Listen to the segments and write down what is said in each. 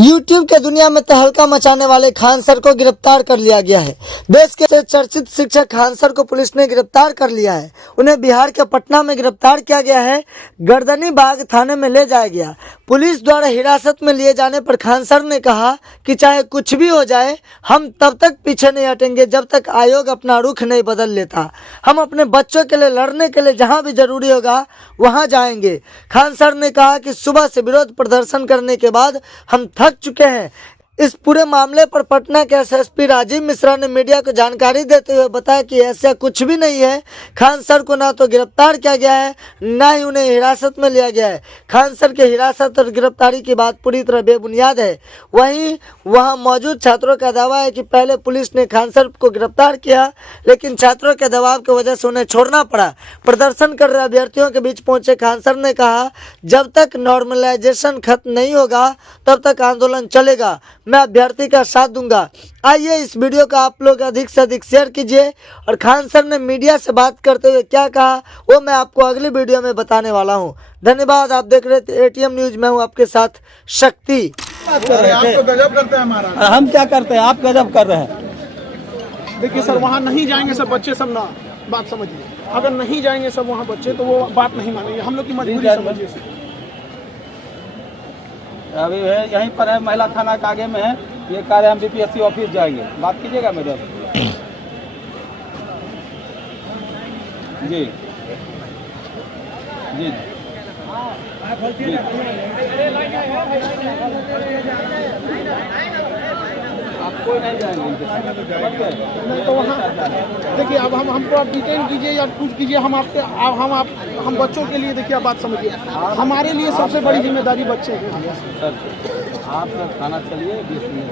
YouTube के दुनिया में तहलका मचाने वाले खान सर को गिरफ्तार कर लिया गया है। देश के चर्चित शिक्षक खान सर को पुलिस ने गिरफ्तार कर लिया है। उन्हें बिहार के पटना में गिरफ्तार किया गया है। गर्दनी बाग थाने में ले जाया गया। पुलिस द्वारा हिरासत में लिए जाने पर खान सर ने कहा कि चाहे कुछ भी हो जाए, हम तब तक पीछे नहीं हटेंगे जब तक आयोग अपना रुख नहीं बदल लेता। हम अपने बच्चों के लिए लड़ने के लिए जहां भी जरूरी होगा वहां जाएंगे। खान सर ने कहा कि सुबह से विरोध प्रदर्शन करने के बाद हम थक चुके हैं। इस पूरे मामले पर पटना के एसएसपी राजीव मिश्रा ने मीडिया को जानकारी देते हुए बताया कि ऐसा कुछ भी नहीं है। खान सर को ना तो गिरफ्तार किया गया है, ना ही उन्हें हिरासत में लिया गया है। खान सर के हिरासत और गिरफ्तारी की बात पूरी तरह बेबुनियाद है। वहीं वहां मौजूद छात्रों का दावा है कि पहले पुलिस ने खान सर को गिरफ्तार किया, लेकिन छात्रों के दबाव की वजह से उन्हें छोड़ना पड़ा। प्रदर्शन कर रहे अभ्यर्थियों के बीच पहुंचे खान सर ने कहा, जब तक नॉर्मलाइजेशन खत्म नहीं होगा तब तक आंदोलन चलेगा। मैं अभ्यर्थी का साथ दूंगा। आइए इस वीडियो को आप लोग अधिक से अधिक शेयर कीजिए और खान सर ने मीडिया से बात करते हुए क्या कहा वो मैं आपको अगली वीडियो में बताने वाला हूं। धन्यवाद। आप देख रहे थे एटीएम न्यूज। मैं हूं आपके साथ शक्ति। आप तो गजब करते हैं हमारा। हम क्या करते हैं, आप गजब कर रहे हैं। देखिए सर, वहाँ नहीं जाएंगे सब बच्चे, सब ना बात समझिए। अगर नहीं जाएंगे सब वहाँ बच्चे तो वो बात नहीं मानेंगे। हम लोग की मजबूरी समझिए। अभी है यहीं पर है, महिला थाना के आगे में है। ये कार्य हम बीपीएससी ऑफिस जाएंगे, बात कीजिएगा मेरे। जी जी जी। आप कोई नहीं जाएंगे नहीं तो वहाँ देखिए, अब हमको आप डिटेन कीजिए या कुछ कीजिए, हम बच्चों के लिए देखिए, आप बात समझिए। हमारे लिए सबसे बड़ी जिम्मेदारी बच्चे हैं। सर आप थाना चलिए, 20 मिनट।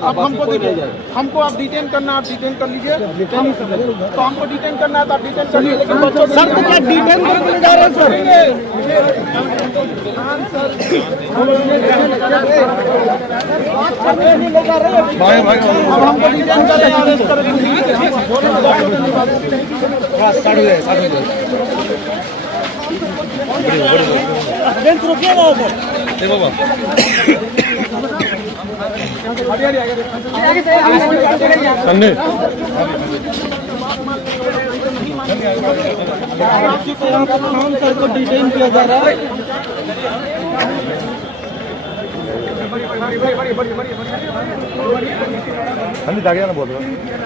अब हमको देखिए, हमको आप डिटेन करना, आप डिटेन कर लीजिए। तो हमको डिटेन करना है तो आप डिटेन कर लीजिए, लेकिन बच्चों सर को क्या डिटेन करने जा रहे हैं सर? अब हमको डिटेन खान सर को डिटेन किया जा रहा है।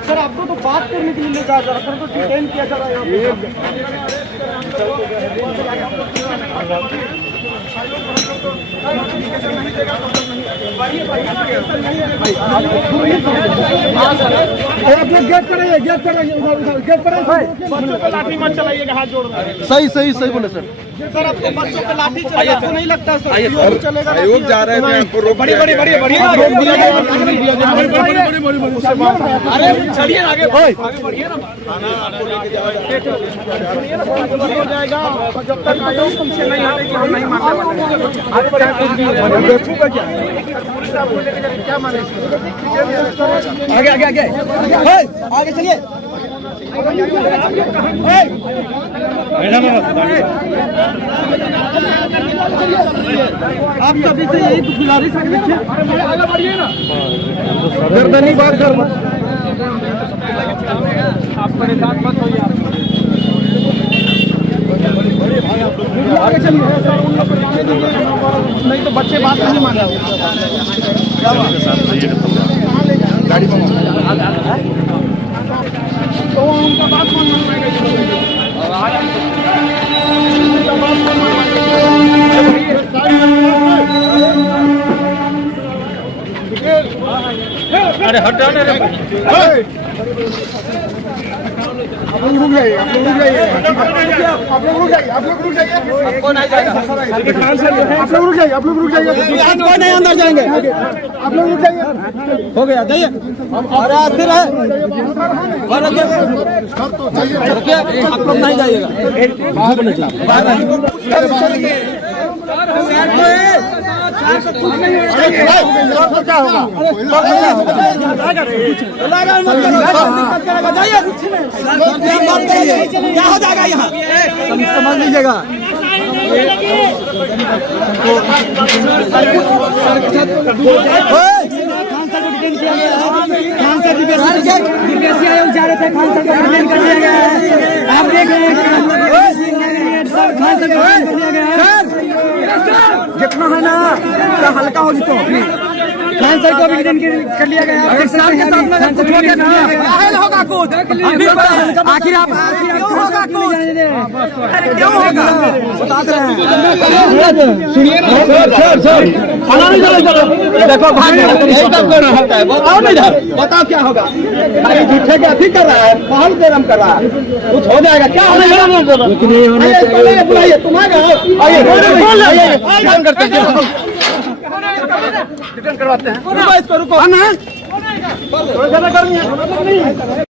सर आपको तो बात करने के लिए ले जा रहा है, सर को डिटेन किया जा रहा है। गेट पर बच्चों को लाठी मत चलाइएगा, हाथ जोड़ रहे। सही बोले सर। सर आपको बच्चों पे लाठी चलाइए, आपको नहीं लगता सर चलेगा? आयोग जा रहे थे, हमको रोक बड़ी अरे चलिए आगे बढ़िए ना। हो जाएगा जब तक आयोग तुमसे नहीं हटेगी, हम नहीं मानने वाले। देखूंगा क्या माने। आगे चलिए। आप सभी से यही गुजारिश है, आगे बढ़िए ना। गर्दनी बात कर, आप परेशान मत होइए। आगे चलिए, नहीं तो बच्चे बात नहीं माने। गाड़ी तो उनका बात मानना पड़ेगा। अरे हटाने रे, आप लोग रुक जाइए, आप लोग रुक जाइए, आप लोग रुक जाइए, आप लोग रुक जाइए। कौन आ जाएगा? आप लोग रुक जाइए, आप लोग रुक जाइए। कौन नहीं अंदर जाएंगे? आप लोग रुक जाइए। हो गया, जाइए। अरे आते रहे, आप लोग नहीं जाइएगा। क्या होगा? क्या हो जाएगा यहाँ, समझ लीजिएगा। खान सर को डिटेन किया गया है। खान सर DPSC आयोग जा रहे थे, खान सर को डिटेन कर लिया गया है। आप देख रहे हैं सर, खान सर को डिटेन कर लिया गया है। जितना है ना क्या हल्का हो जितो खान सर को भी डिटेन कर लिया गया है। खान सर को होगा कूद आखिर आप क्यों होगा कूद अरे क्यों होगा बता रहे हैं सुनिए देखो भाग बताओ नहीं इधर बताओ क्या होगा अरे झूठे के अभी कर रहा है माहौल गरम कर रहा है कुछ हो जाएगा क्या होगा बुलाइए तुम आ गए आइए करवाते हैं रुको थोड़ा ज्यादा गर्मी है